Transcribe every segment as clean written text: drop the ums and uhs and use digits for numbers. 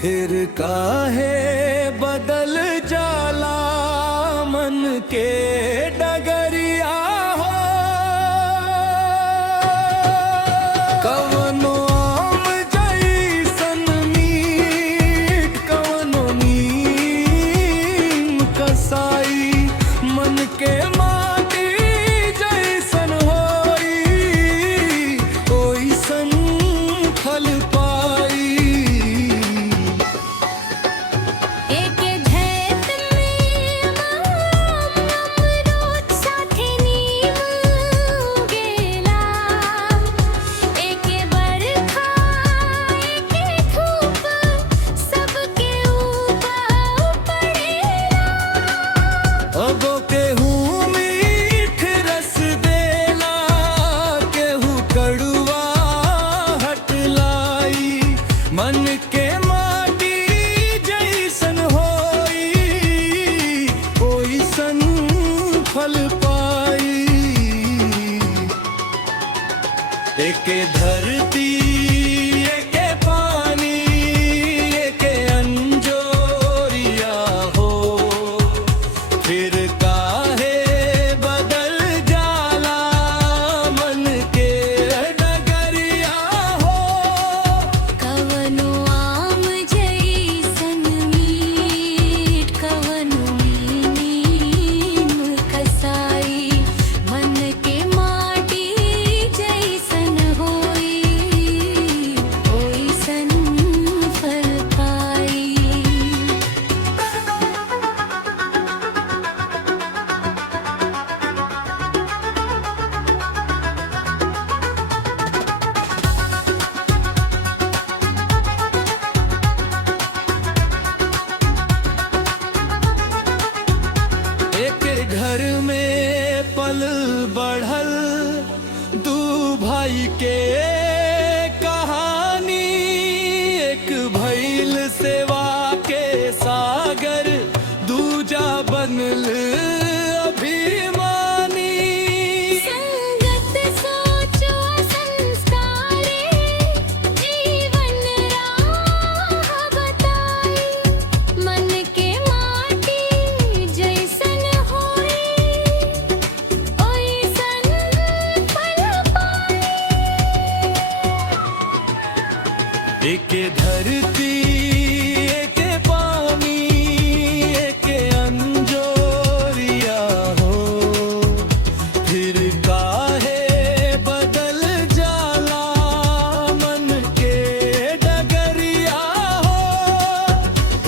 फिर काहे बदल जाला मन के डगरिया हो। कवनो आम जैसन मीठ, कवनो नीम कसाई, मन के माटी जैसन होई, ओइसन फल पाई। अगो केहू मीठ रस देला, केहू कड़वा हटलाई, मन के माटी जैसन होई, ओइसन फल पाई। एके धरती एके पानी एके अंजोरिया हो, फिर काहे बदल जाला मन के डगरिया हो। कवनो आम जैसन मीठ, कवनो नीम कसाई, मन के माटी जैसन होई, ओइसन फल पाई। एक घर में पल बढ़ल दू भाई के कहानी, एक भइल सेवा के सागर, दूजा बनल अभिमानी। संगत सोचो संस्कारे, जीवन राह बताई, मन के माटी जैसन होई, ओइसन फल पाई। एके धरती एके पानी एके अंजोरिया हो, फिर काहे बदल जाला मन के डगरिया हो।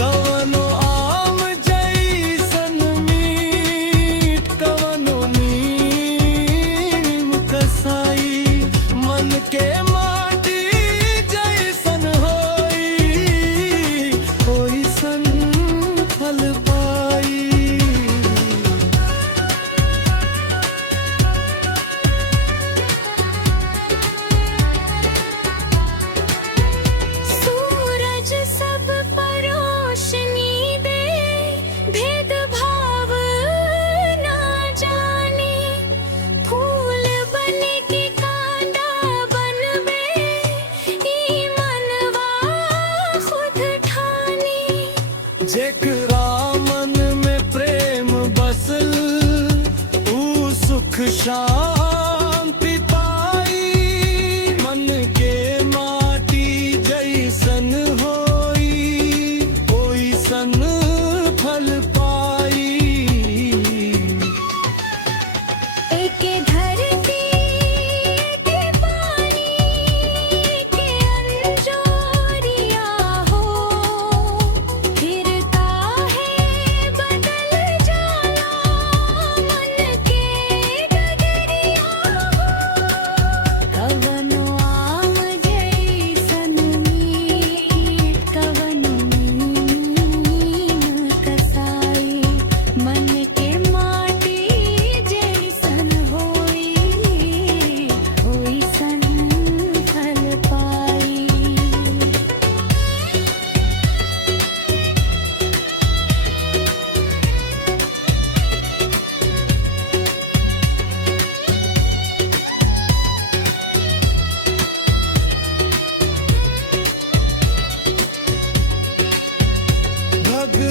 कवनो आम जैसन मीठ, कवनो नीम कसाई, मन के माटी जैसन होई, ओइसन फल पाई। सूरज सब पर रोशनी दे, भेदभाव ना जाने, फूल बन के कांदा बनबे, ई मनवा खुद ठानी। जेकरा मन में प्रेम बसल, ऊ सुख शांति पाई, मन के माटी जैसन होई, ओइसन फल पाई। एके धरती एके पानी एके अंजोरिया हो, फिर काहे बदल जाला मन के डगरिया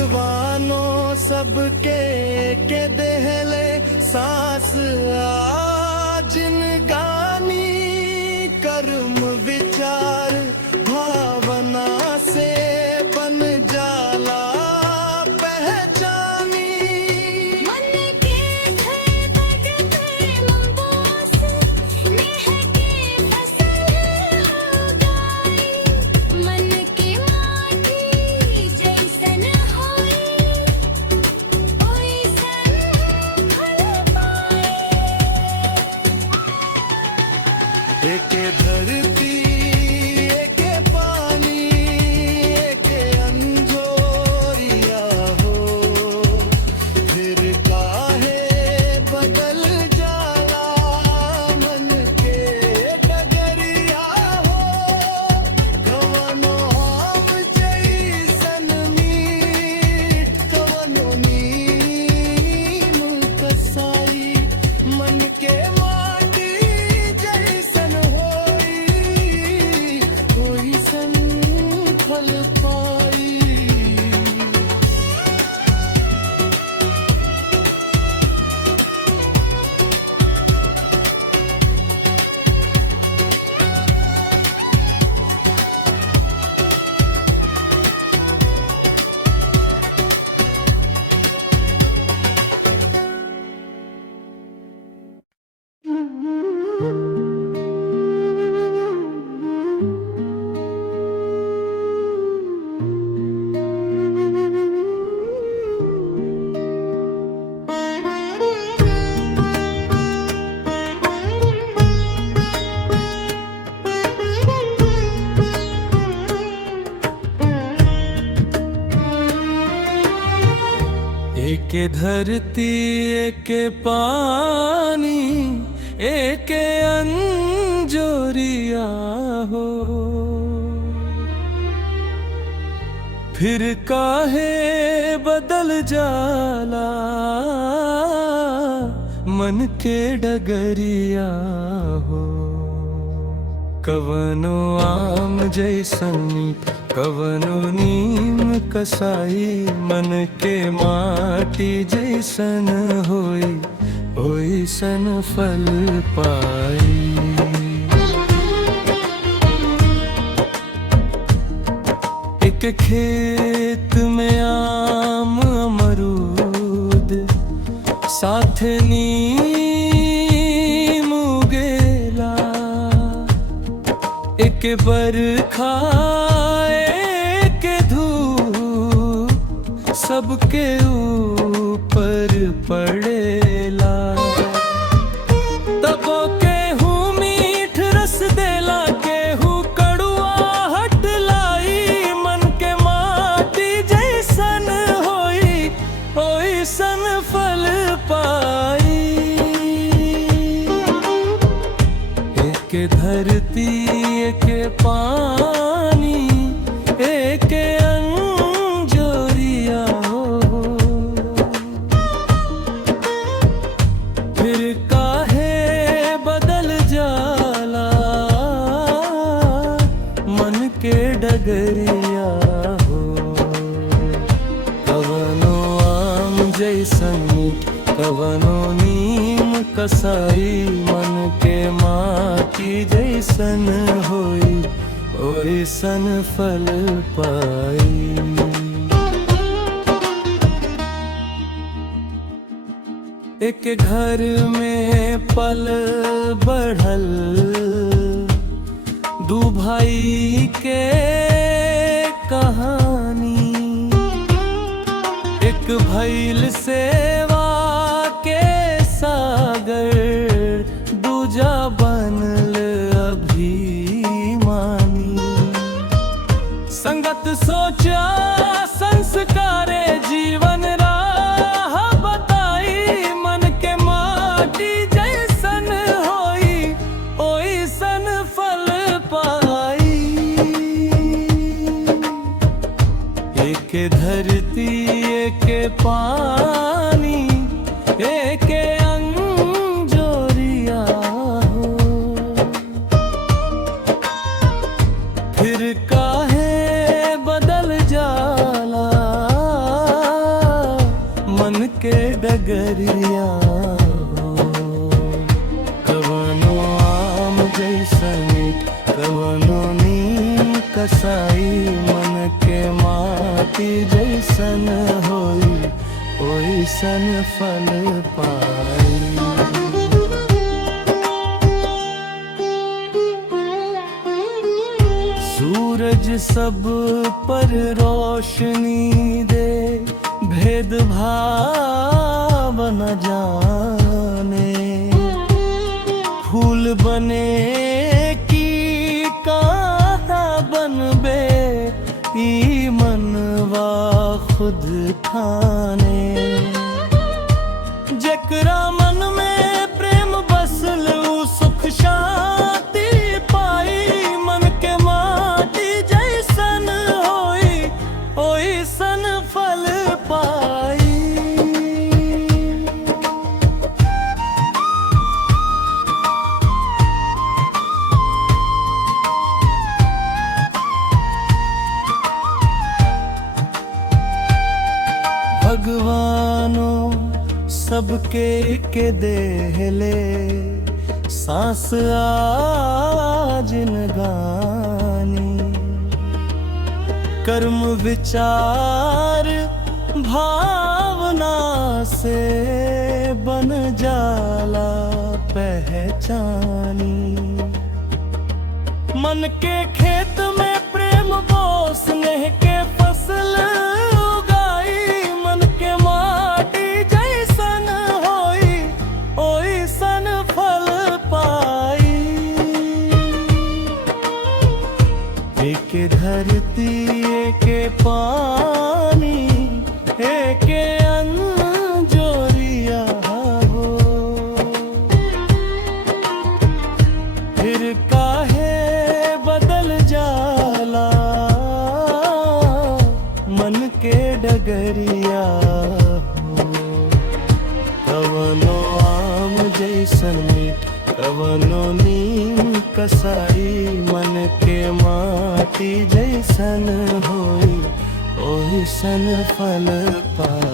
भगवानों सबके के देहले सांस जिन गानी कर्म विचार भावना से बन जाला पहचानी। मन के घर बगते मंबोस नेह के फसल उगाई। मन के माटी जैसन होई ओइसन फल पाई। एके धरती एके पानी एके अंजोरिया हो, फिर काहे बदल जाला मन के डगरिया हो। कवनो आम जैसन मीठ कवनो नीम कसाई। मन के माटी जैसन होई ओइसन फल पाई। एके धरती एके पानी एके अंजोरिया हो, फिर काहे बदल जाला मन के डगरिया हो। कवनो आम जैसन कवनो नीम कसाई। मन के माटी जैसन होई ओइसन फल पाई। एक खेत में आम अमरूद साथ नीम उगेला। एक बरखा एक धूप सबके ऊपर पड़ेला। तबो केहू मीठ रस देला केहू कड़ुआ हट लाई। मन के माटी जैसन होई ओइसन फल पाई। एके धरती एके पानी एके अंजोरिया हो, फिर काहे बदल जाला मन के डगरिया हो। कवनो आम जैसन कवनो नीम कसाई। मन के माटी जैसन होई ओइसन फल पाई। एक घर में पल बढ़ल दू भाई के कहानी। एक भइल सेवा के सागर दूजा बनल अभिमानी। संगत सोचा संस्कारे जीवन राह बताई। मन के माटी जैसन होई ओइसन फल पाई। एके धरती एके पानी एके अंजोरिया हो, फिर काहे बदल जाला डगरिया हो। कवनो आम जैसन कवनो नीम कसाई, मन के माटी जैसन होई ओइसन फल पाई। सूरज सब पर रोशनी दे, भेदभाव न जाने। फूल बने की कहाँ बनबे, ई मनवा खुद ठाने। जेकरा मन में प्रेम बसल ऊ सुख शांति पाई, मन के माटी जैसन होई ओइसन फल पाई। भगवानो सबके के देहले, सांस आज न गानी। कर्म विचार भावना से बन जाला पहचानी। मन के खेत में प्रेम बो, स्नेह के फसल उगाई। मन के माटी जैसन होई ओइसन फल पाई। एक धरती एक पानी, एक अंजोरिया हो। फिर काहे बदल जाला मन के डगरिया हो। कवनो आम जैसन मीठ कवनो नीम कसाई, मन के माटी जैसन होई ओइसन फल पाई।